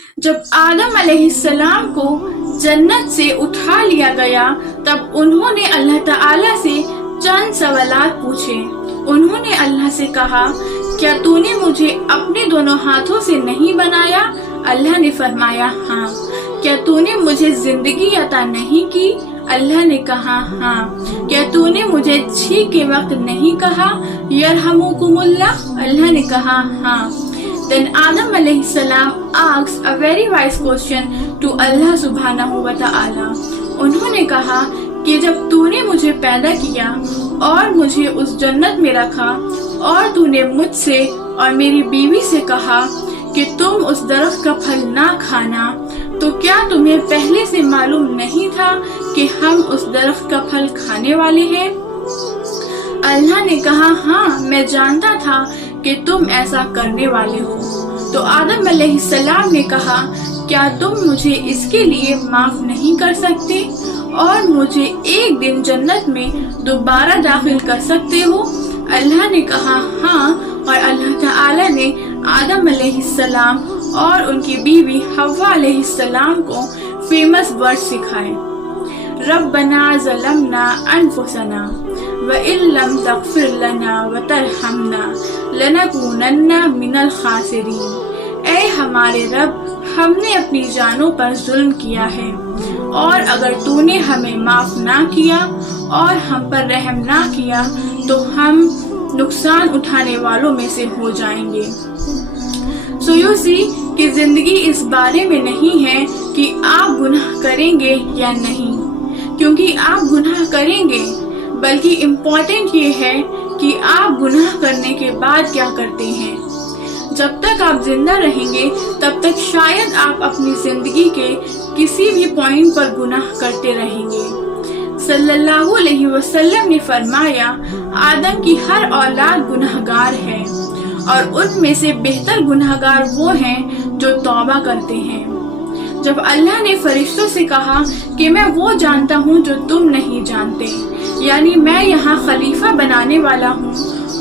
جب آدم علیہ السلام کو جنت سے اٹھا لیا گیا تب انہوں نے اللہ تعالیٰ سے چند سوالات پوچھے۔ انہوں نے اللہ سے کہا، کیا تو نے مجھے اپنے دونوں ہاتھوں سے نہیں بنایا؟ اللہ نے فرمایا ہاں۔ کیا تو نے مجھے زندگی عطا نہیں کی؟ اللہ نے کہا ہاں۔ کیا تو نے مجھے چھینک کے وقت نہیں کہا یرحمکم اللہ؟ اللہ نے کہا ہاں۔ Then Adam alayhi salam asked a very wise question to Allah subhanahu wa ta'ala. انہوں نے کہا کہ جب تو نے مجھے پیدا کیا اور مجھے اس جنت میں رکھا اور تو نے مجھ سے اور میری بیوی سے کہا کہ تم اس درخت کا پھل نہ کھانا، تو کیا تمہیں پہلے سے معلوم نہیں تھا کہ ہم اس درخت کا پھل کھانے والے ہیں؟ اللہ نے کہا ہاں، میں جانتا تھا کہ تم ایسا کرنے والے ہو۔ تو آدم علیہ السلام نے کہا، کیا تم مجھے اس کے لیے معاف نہیں کر سکتے اور مجھے ایک دن جنت میں دوبارہ داخل کر سکتے ہو؟ اللہ نے کہا ہاں، اور اللہ تعالی نے آدم علیہ السلام اور ان کی بیوی حوا علیہ السلام کو فیمس ورڈ سکھائے۔ ربنا ظلمنا انفسنا وَإِن لَّمْ تَغْفِرْ لَنَا وَتَرْحَمْنَا لَنَكُونَنَّ مِنَ الْخَاسِرِينَ۔ اے ہمارے رب، ہم نے اپنی جانوں پر ظلم کیا ہے، اور اگر تو نے ہمیں معاف نہ کیا اور ہم پر رحم نہ کیا تو ہم نقصان اٹھانے والوں میں سے ہو جائیں گے۔ So you see کہ زندگی اس بارے میں نہیں ہے کہ آپ گناہ کریں گے یا نہیں، کیونکہ آپ گناہ کریں گے، بلکہ امپورٹنٹ یہ ہے کہ آپ گناہ کرنے کے بعد کیا کرتے ہیں۔ جب تک آپ زندہ رہیں گے تب تک شاید آپ اپنی زندگی کے کسی بھی پوائنٹ پر گناہ کرتے رہیں گے۔ صلی اللہ علیہ وسلم نے فرمایا، آدم کی ہر اولاد گناہگار ہے، اور ان میں سے بہتر گناہگار وہ ہیں جو توبہ کرتے ہیں۔ جب اللہ نے فرشتوں سے کہا کہ میں وہ جانتا ہوں جو تم نہیں جانتے، یعنی میں یہاں خلیفہ بنانے والا ہوں،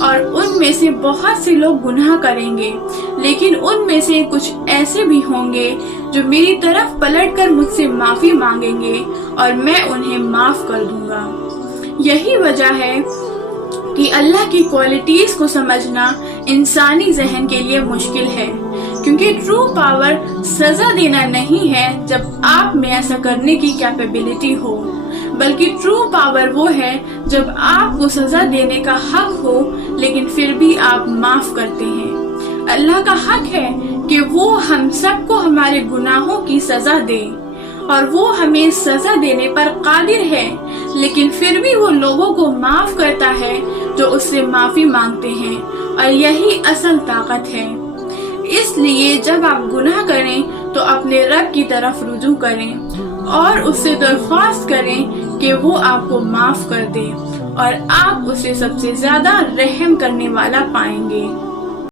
اور ان میں سے بہت سے لوگ گناہ کریں گے، لیکن ان میں سے کچھ ایسے بھی ہوں گے جو میری طرف پلٹ کر مجھ سے معافی مانگیں گے اور میں انہیں معاف کر دوں گا۔ یہی وجہ ہے کہ اللہ کی کوالٹیز کو سمجھنا انسانی ذہن کے لیے مشکل ہے، کیونکہ ٹرو پاور سزا دینا نہیں ہے جب آپ میں ایسا کرنے کی کیپیبلٹی ہو، بلکہ ٹرو پاور وہ ہے جب آپ کو سزا دینے کا حق ہو لیکن پھر بھی آپ معاف کرتے ہیں۔ اللہ کا حق ہے کہ وہ ہم سب کو ہمارے گناہوں کی سزا دے، اور وہ ہمیں سزا دینے پر قادر ہے، لیکن پھر بھی وہ لوگوں کو معاف کرتا ہے جو اس سے معافی مانگتے ہیں، اور یہی اصل طاقت ہے۔ اس لیے جب آپ گناہ کریں تو اپنے رب کی طرف رجوع کریں اور اس سے درخواست کریں کہ وہ آپ کو معاف کر دے، اور آپ اسے سب سے زیادہ رحم کرنے والا پائیں گے۔